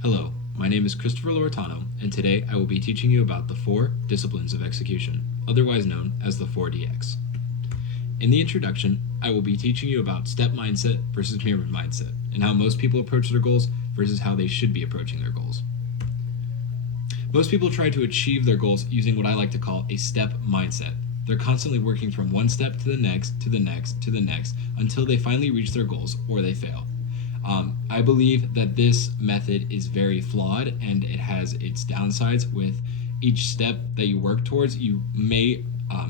Hello, my name is Christopher Loretano, and today I will be teaching you about the 4 disciplines of execution, otherwise known as the 4DX. In the introduction, I will be teaching you about step mindset versus pyramid mindset, and how most people approach their goals versus how they should be approaching their goals. Most people try to achieve their goals using what I like to call a step mindset. They're constantly working from one step to the next, to the next, to the next, until they finally reach their goals or they fail. I believe that this method is very flawed and it has its downsides. With each step that you work towards, you may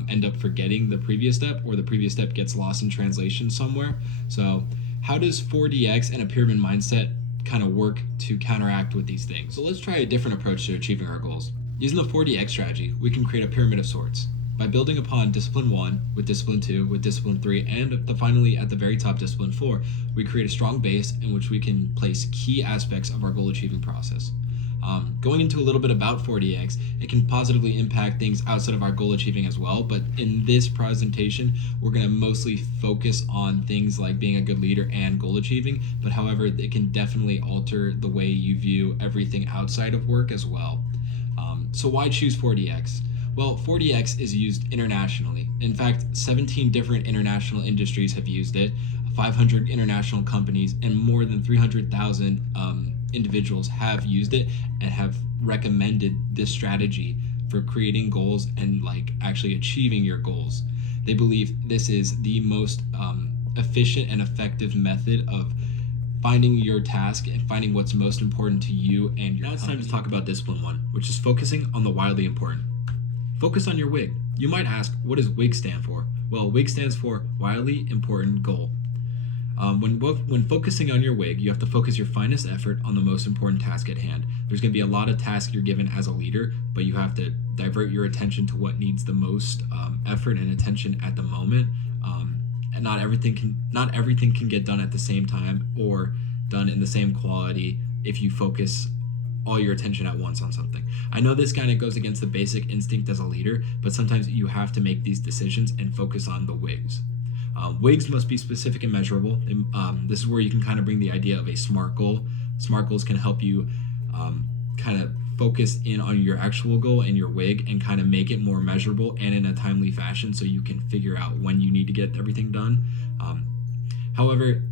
end up forgetting the previous step, or the previous step gets lost in translation somewhere. So how does 4DX and a pyramid mindset kind of work to counteract with these things? So let's try a different approach to achieving our goals. Using the 4DX strategy, we can create a pyramid of sorts. By building upon Discipline 1, with Discipline 2, with Discipline 3, and finally at the very top, Discipline 4, we create a strong base in which we can place key aspects of our goal achieving process. Going into a little bit about 4DX, it can positively impact things outside of our goal achieving as well, but in this presentation, we're going to mostly focus on things like being a good leader and goal achieving, but however, it can definitely alter the way you view everything outside of work as well. So why choose 4DX? Well, 4DX is used internationally. In fact, 17 different international industries have used it, 500 international companies, and more than 300,000 individuals have used it and have recommended this strategy for creating goals and actually achieving your goals. They believe this is the most efficient and effective method of finding your task and finding what's most important to you and your Now it's time to talk about Discipline 1, which is focusing on the wildly important. Focus on your WIG. You might ask, what does WIG stand for? Well, WIG stands for Wildly Important Goal. When focusing on your WIG, you have to focus your finest effort on the most important task at hand. There's going to be a lot of tasks you're given as a leader, but you have to divert your attention to what needs the most effort and attention at the moment. And not everything can get done at the same time or done in the same quality if you focus all your attention at once on something. I know this kind of goes against the basic instinct as a leader, but sometimes you have to make these decisions and focus on the WIGs. WIGs must be specific and measurable. This is where you can kind of bring the idea of a SMART goal. SMART goals can help you kind of focus in on your actual goal and your WIG and kind of make it more measurable and in a timely fashion so you can figure out when you need to get everything done. However,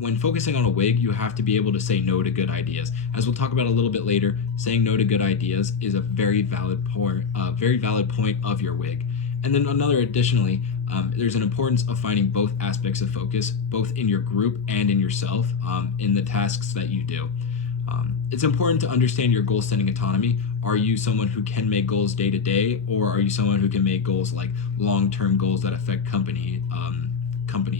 when focusing on a WIG, you have to be able to say no to good ideas. As we'll talk about a little bit later, saying no to good ideas is a very valid point of your WIG. And then additionally, there's an importance of finding both aspects of focus, both in your group and in yourself, in the tasks that you do. It's important to understand your goal setting autonomy. Are you someone who can make goals day to day, or are you someone who can make goals like long-term goals that affect company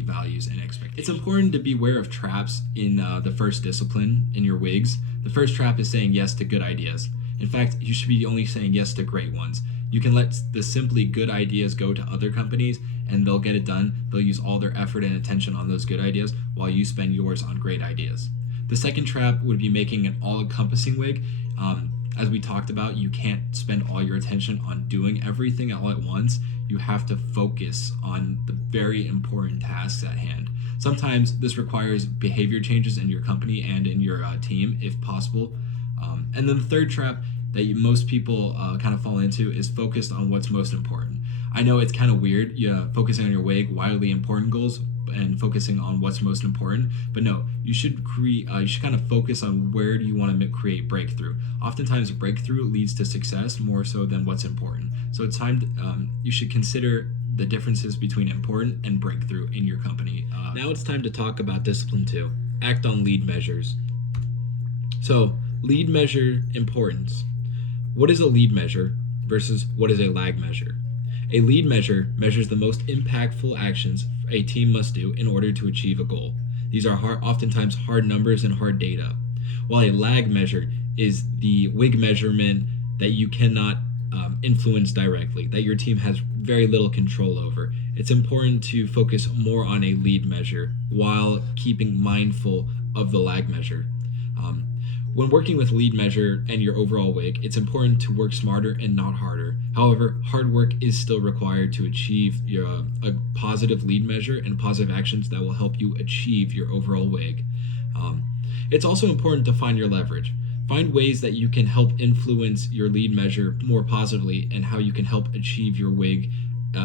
values and expectations? It's important to be aware of traps in the first discipline in your WIGs. The first trap is saying yes to good ideas. In fact, you should be only saying yes to great ones. You can let the simply good ideas go to other companies and they'll get it done. They'll use all their effort and attention on those good ideas while you spend yours on great ideas. The second trap would be making an all-encompassing WIG. As we talked about, you can't spend all your attention on doing everything all at once. You have to focus on the very important tasks at hand. Sometimes this requires behavior changes in your company and in your team, if possible. And then the third trap that most people kind of fall into is focused on what's most important. I know it's kind of weird, focusing on your WIG, wildly important goals, and focusing on what's most important, but no, you should kind of focus on where do you want to create breakthrough. Oftentimes breakthrough leads to success more so than what's important. So it's time you should consider the differences between important and breakthrough in your company. Now it's time to talk about Discipline 2, act on lead measures. So lead measure importance. What is a lead measure versus what is a lag measure? A lead measure measures the most impactful actions a team must do in order to achieve a goal. These are oftentimes hard numbers and hard data, while a lag measure is the WIG measurement that you cannot influence directly, that your team has very little control over. It's important to focus more on a lead measure while keeping mindful of the lag measure. When working with lead measure and your overall WIG, it's important to work smarter and not harder. However, hard work is still required to achieve a positive lead measure and positive actions that will help you achieve your overall WIG. It's also important to find your leverage. Find ways that you can help influence your lead measure more positively and how you can help achieve your WIG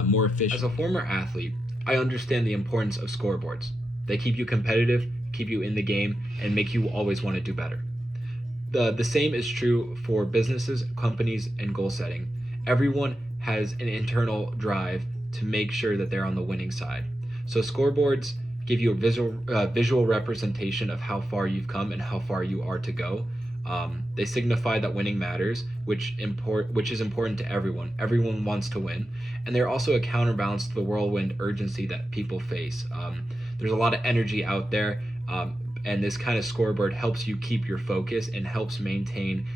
more efficiently. As a former athlete, I understand the importance of scoreboards. They keep you competitive, keep you in the game, and make you always want to do better. The same is true for businesses, companies, and goal setting. Everyone has an internal drive to make sure that they're on the winning side. So scoreboards give you a visual representation of how far you've come and how far you are to go. They signify that winning matters, which is important to everyone. Everyone wants to win, and they're also a counterbalance to the whirlwind urgency that people face. There's a lot of energy out there, and this kind of scoreboard helps you keep your focus and helps maintain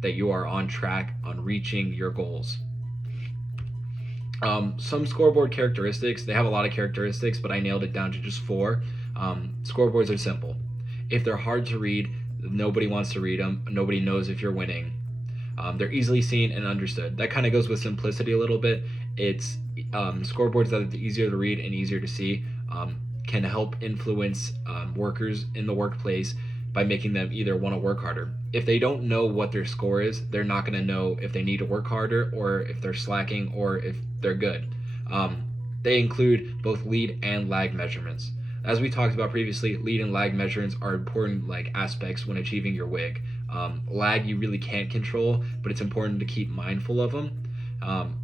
that you are on track on reaching your goals. Some scoreboard characteristics, they have a lot of characteristics, but I nailed it down to just 4. Scoreboards are simple. If they're hard to read, nobody wants to read them. Nobody knows if you're winning. They're easily seen and understood. That kind of goes with simplicity a little bit. It's scoreboards that are easier to read and easier to see can help influence workers in the workplace by making them either want to work harder. If they don't know what their score is, they're not going to know if they need to work harder or if they're slacking or if they're good. They include both lead and lag measurements. As we talked about previously, lead and lag measurements are important aspects when achieving your WIG. Lag you really can't control, but it's important to keep mindful of them.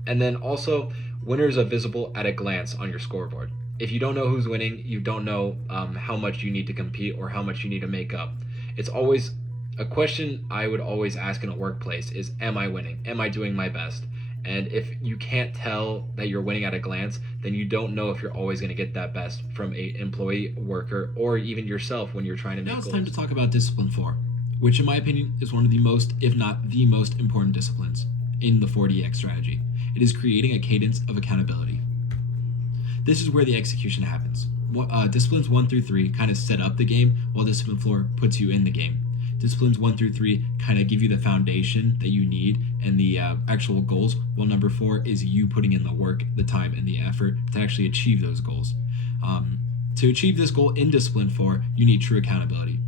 And then also, winners are visible at a glance on your scoreboard. If you don't know who's winning, you don't know how much you need to compete or how much you need to make up. It's always a question I would always ask in a workplace is, am I winning? Am I doing my best? And if you can't tell that you're winning at a glance, then you don't know if you're always going to get that best from a employee, worker, or even yourself when you're trying to make goals. Now it's time to talk about Discipline 4, which in my opinion is one of the most, if not the most important disciplines in the 4DX strategy. It is creating a cadence of accountability. This is where the execution happens. Disciplines 1 through 3 kind of set up the game, while Discipline 4 puts you in the game. Disciplines 1 through 3 kind of give you the foundation that you need and the actual goals, while number 4 is you putting in the work, the time, and the effort to actually achieve those goals. To achieve this goal in Discipline 4, you need true accountability.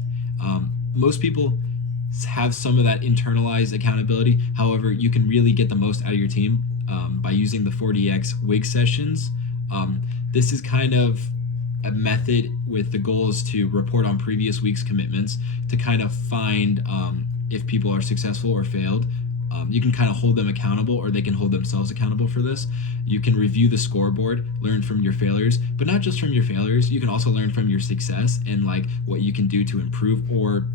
Most people have some of that internalized accountability. However, you can really get the most out of your team by using the 4DX WIG sessions. This is kind of a method with the goal is to report on previous week's commitments to kind of find if people are successful or failed. You can kind of hold them accountable, or they can hold themselves accountable for this. You can review the scoreboard, learn from your failures, but not just from your failures. You can also learn from your success and what you can do to improve or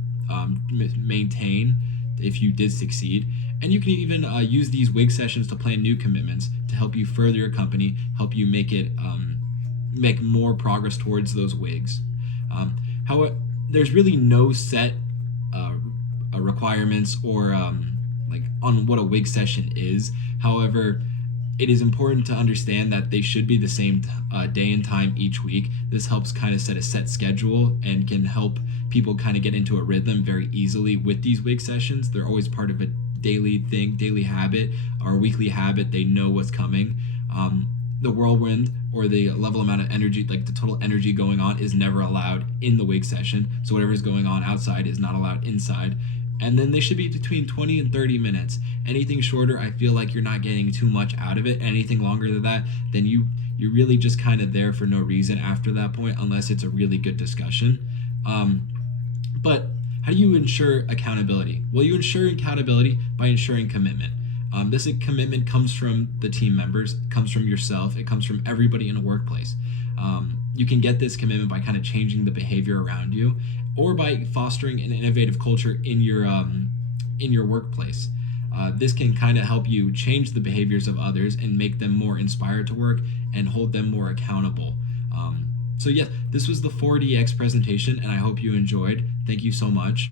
maintain if you did succeed. And you can even use these WIG sessions to plan new commitments to help you further your company, help you make more progress towards those WIGs. However, there's really no set requirements or on what a WIG session is. However, it is important to understand that they should be the same day and time each week. This helps kind of set a set schedule and can help people kind of get into a rhythm very easily with these WIG sessions. They're always part of a daily habit or weekly habit. They know what's coming. The whirlwind or the level amount of energy, the total energy going on, is never allowed in the WIG session. So whatever's going on outside is not allowed inside. And then they should be between 20 and 30 minutes. Anything shorter, I feel like you're not getting too much out of it. Anything longer than that, then you're really just kind of there for no reason after that point, unless it's a really good discussion. But how do you ensure accountability? Well, you ensure accountability by ensuring commitment. This commitment comes from the team members, it comes from yourself, it comes from everybody in a workplace. You can get this commitment by kind of changing the behavior around you, or by fostering an innovative culture in your workplace. This can kind of help you change the behaviors of others and make them more inspired to work and hold them more accountable. So yes, this was the 4DX presentation, and I hope you enjoyed. Thank you so much.